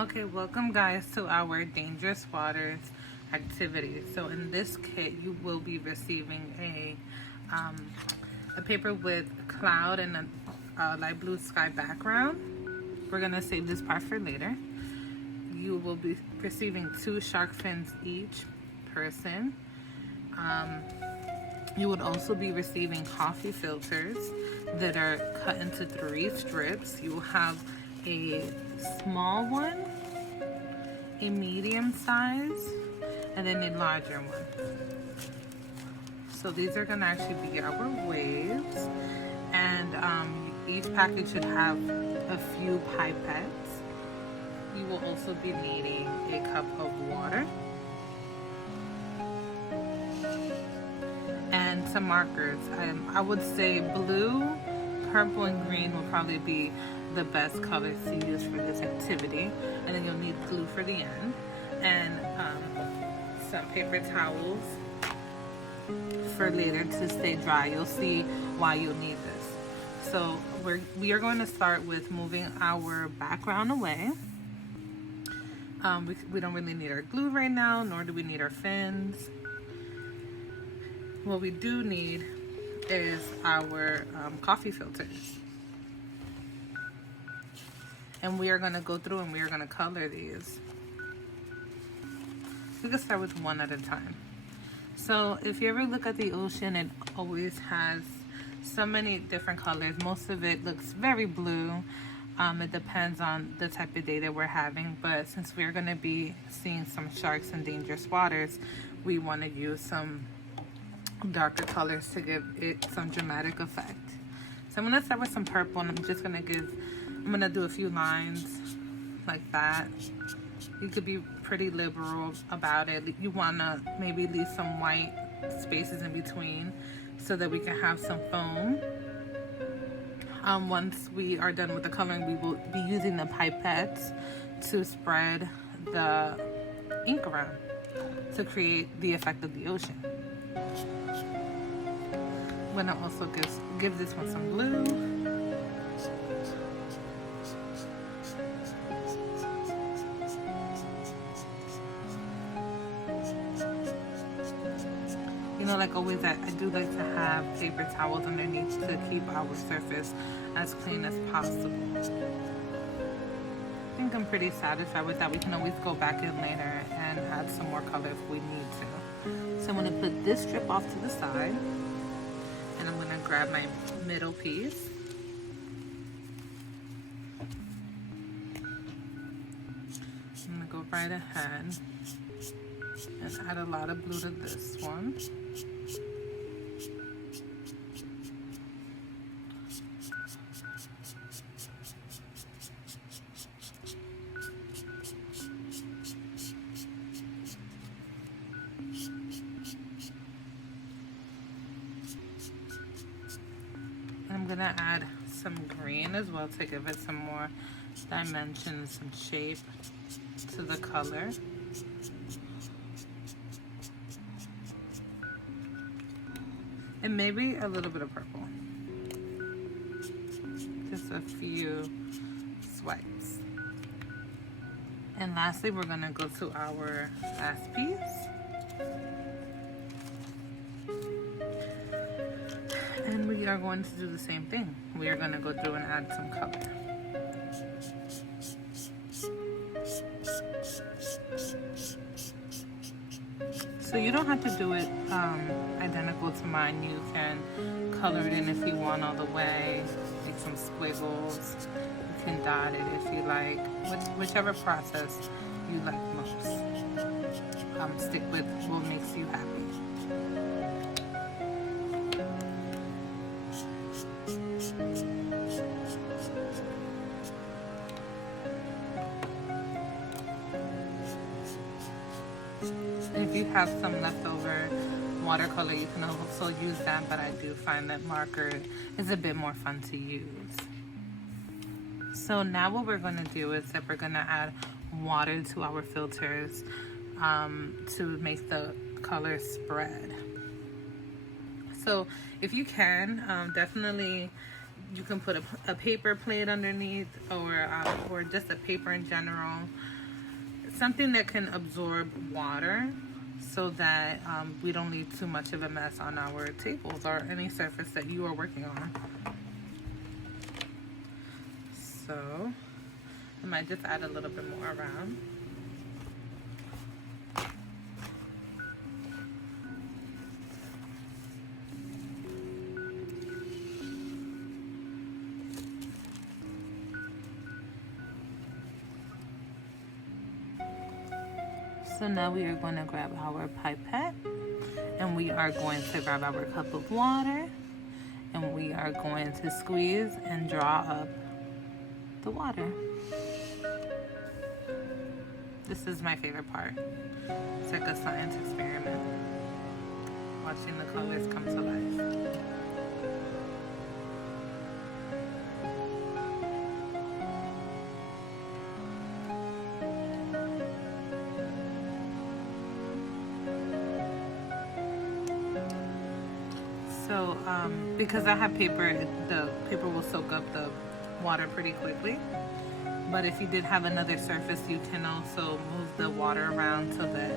Okay, welcome guys to our Dangerous Waters activity. So in this kit, you will be receiving a paper with cloud and a light blue sky background. We're gonna save this part for later. You will be receiving 2 shark fins each person. You would also be receiving coffee filters that are cut into 3 strips. You will have a small one, a medium size, and then a larger one. So these are gonna actually be our waves, and each package should have a few pipettes. You will also be needing a cup of water and some markers. I would say blue, purple, and green will probably be the best colors to use for this activity. And then you'll need glue for the end, and some paper towels for later to stay dry. You'll see why you'll need this. So we are going to start with moving our background away. We don't really need our glue right now, nor do we need our fins. What we do need is our coffee filters. And we are going to go through and we are going to color these. We can start with one at a time. So if you ever look at the ocean, it always has so many different colors. Most of it looks very blue. It depends on the type of day that we're having, but since we're going to be seeing some sharks in dangerous waters, we want to use some darker colors to give it some dramatic effect. So I'm going to start with some purple, and I'm going to do a few lines like that. You could be pretty liberal about it. You want to maybe leave some white spaces in between so that we can have some foam. Once we are done with the coloring, we will be using the pipettes to spread the ink around to create the effect of the ocean. I'm gonna also give this one some blue. You know, like always, I do like to have paper towels underneath to keep our surface as clean as possible. I think I'm pretty satisfied with that. We can always go back in later and add some more color if we need to. So I'm going to put this strip off to the side, and I'm going to grab my middle piece. I'm going to go right ahead and add a lot of blue to this one. I'm gonna add some green as well to give it some more dimension, some shape to the color. And maybe a little bit of purple. Just a few swipes. And lastly, we're gonna go to our last piece. And we are going to do the same thing. We are going to go through and add some color. So you don't have to do it identical to mine. You can color it in if you want all the way, make some squiggles. You can dot it if you like, whichever process you like most. Stick with what makes you happy. If you have some leftover watercolor, you can also use that, but I do find that marker is a bit more fun to use. So now what we're going to do is that we're going to add water to our filters to make the color spread. So if you can, definitely you can put a paper plate underneath, or just a paper in general. something that can absorb water so that we don't leave too much of a mess on our tables or any surface that you are working on. So I might just add a little bit more around. So now we are going to grab our pipette, and we are going to grab our cup of water, and we are going to squeeze and draw up the water. This is my favorite part. It's like a science experiment, watching the colors come to life. So because I have paper, the paper will soak up the water pretty quickly. But if you did have another surface, you can also move the water around so that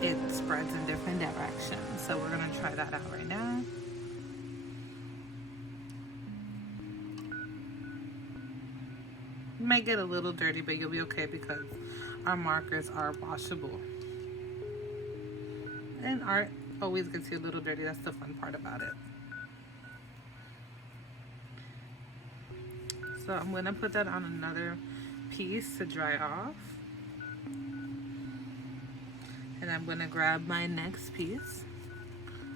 it spreads in different directions. So we're gonna try that out right now. You might get a little dirty, but you'll be okay because our markers are washable. And art always gets you a little dirty. That's the fun part about it. So I'm going to put that on another piece to dry off. And I'm going to grab my next piece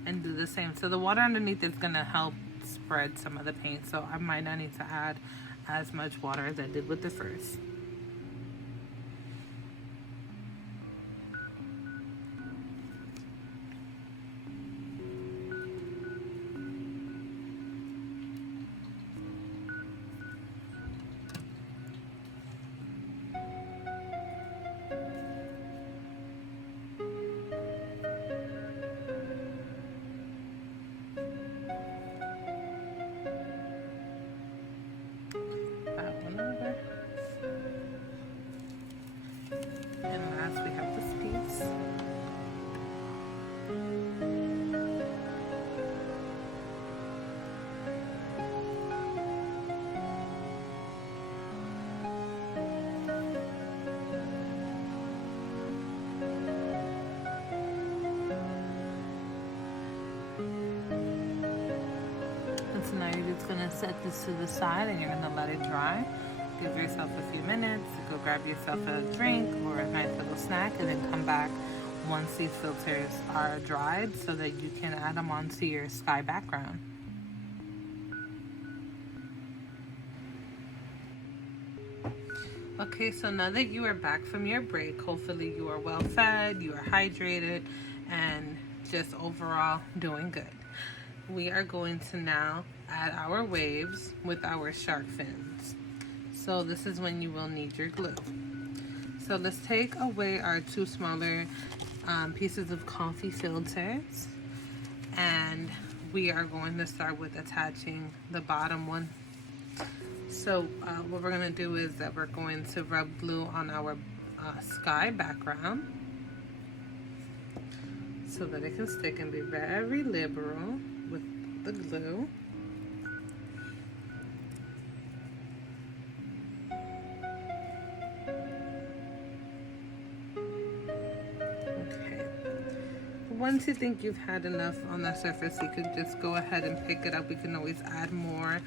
and do the same. So the water underneath is going to help spread some of the paint. So I might not need to add as much water as I did with the first. And last we have this piece. And so now you're just gonna set this to the side and you're gonna let it dry. Give yourself a few minutes to go grab yourself a drink or a nice little snack, and then come back once these filters are dried so that you can add them onto your sky background. Okay, so now that you are back from your break, hopefully you are well fed, you are hydrated, and just overall doing good. We are going to now add our waves with our shark fins. So this is when you will need your glue. So let's take away our two smaller pieces of coffee filters, and we are going to start with attaching the bottom one. So what we're going to do is that we're going to rub glue on our sky background so that it can stick, and be very liberal with the glue. Once you think you've had enough on the surface, you could just go ahead and pick it up. We can always add more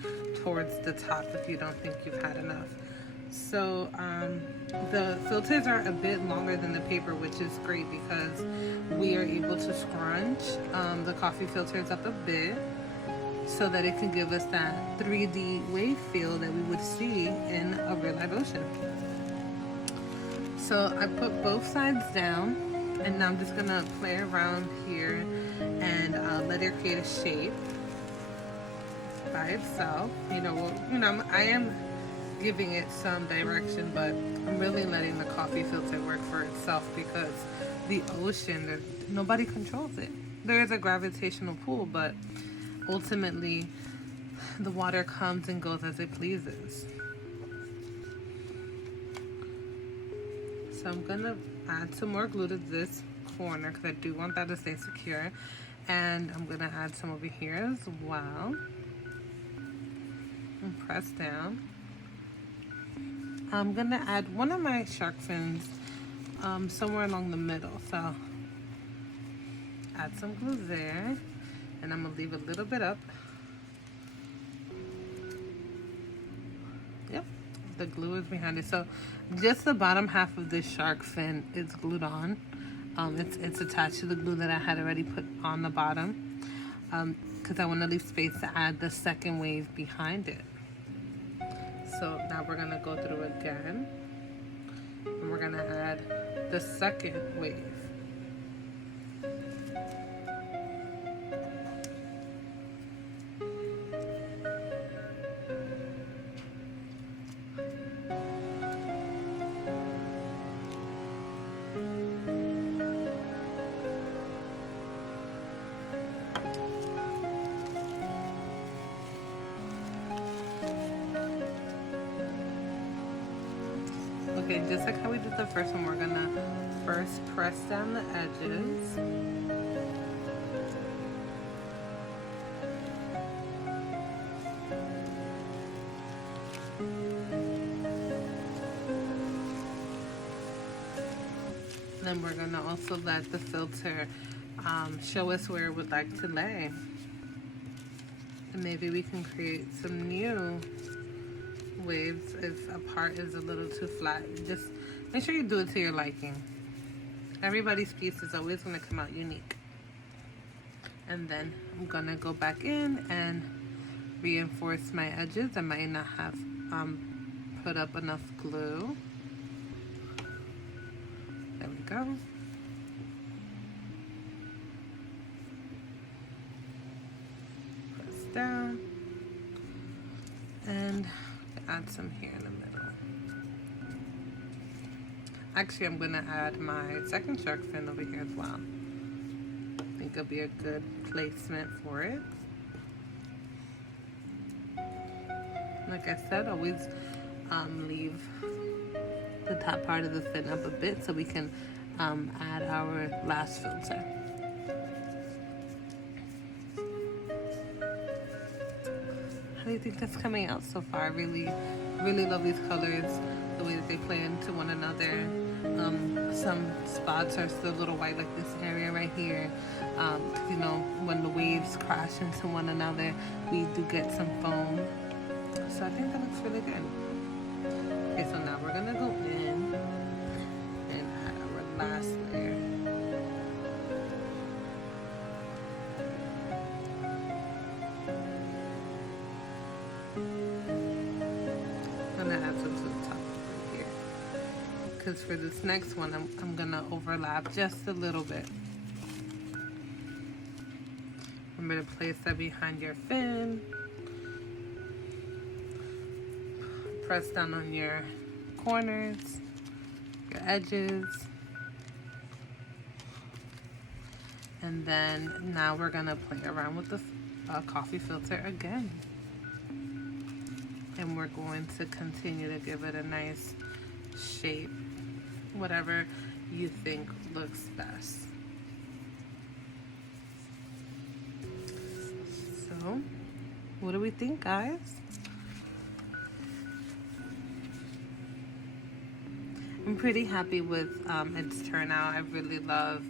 towards the top if you don't think you've had enough. So the filters are a bit longer than the paper, which is great because we are able to scrunch the coffee filters up a bit so that it can give us that 3D wave feel that we would see in a real live ocean. So I put both sides down, and now I'm just gonna play around here and let it create a shape by itself. I am giving it some direction, but I'm really letting the coffee filter work for itself because the ocean, nobody controls it. There is a gravitational pull, but ultimately the water comes and goes as it pleases. So I'm gonna add some more glue to this corner because I do want that to stay secure. And I'm gonna add some over here as well. And press down. I'm gonna add one of my shark fins somewhere along the middle. So add some glue there, and I'm gonna leave a little bit up. Yep, the glue is behind it. So just the bottom half of this shark fin is glued on. It's attached to the glue that I had already put on the bottom because I want to leave space to add the second wave behind it. So now we're gonna go through again, and we're gonna add the second wave. Okay, just like how we did the first one, we're gonna first press down the edges. Then we're gonna also let the filter show us where it would like to lay. And maybe we can create some new waves if a part is a little too flat. Just make sure you do it to your liking. Everybody's piece is always going to come out unique. And then I'm going to go back in and reinforce my edges. I might not have put up enough glue. There we go. Press down and add some here in the middle. Actually, I'm going to add my second shark fin over here as well. I think it'll be a good placement for it. Like I said, always leave the top part of the fin up a bit so we can add our last filter. How do you think that's coming out so far? I really love these colors, the way that they play into one another. Some spots are still a little white, like this area right here. You know, when the waves crash into one another, we do get some foam. So I think that looks really good. Okay, so now we're gonna go in and add our last layer. I'm gonna add some to the top right here. Because for this next one, I'm gonna overlap just a little bit. Remember to place that behind your fin. Press down on your corners, your edges. And then now we're gonna play around with the coffee filter again. And we're going to continue to give it a nice shape, whatever you think looks best. So, what do we think, guys? I'm pretty happy with its turnout. I really love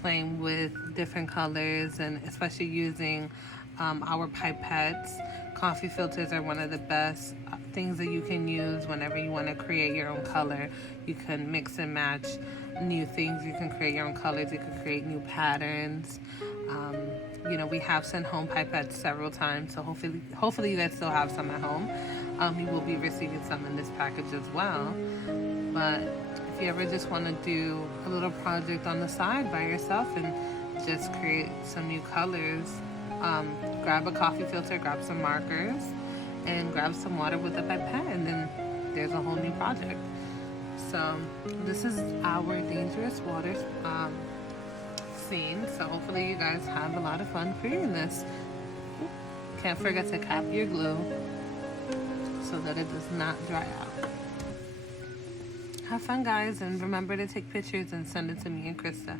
playing with different colors and especially using our pipettes. Coffee filters are one of the best things that you can use whenever you want to create your own color. You can mix and match new things. You can create your own colors. You can create new patterns. You know, we have sent home pipettes several times, so hopefully you guys still have some at home. You will be receiving some in this package as well. But if you ever just want to do a little project on the side by yourself and just create some new colors, grab a coffee filter, grab some markers, and grab some water with a pipette, and then there's a whole new project. So this is our Dangerous Waters scene. So hopefully you guys have a lot of fun creating this. Can't forget to cap your glue so that it does not dry out. Have fun, guys, and remember to take pictures and send it to me and Krista.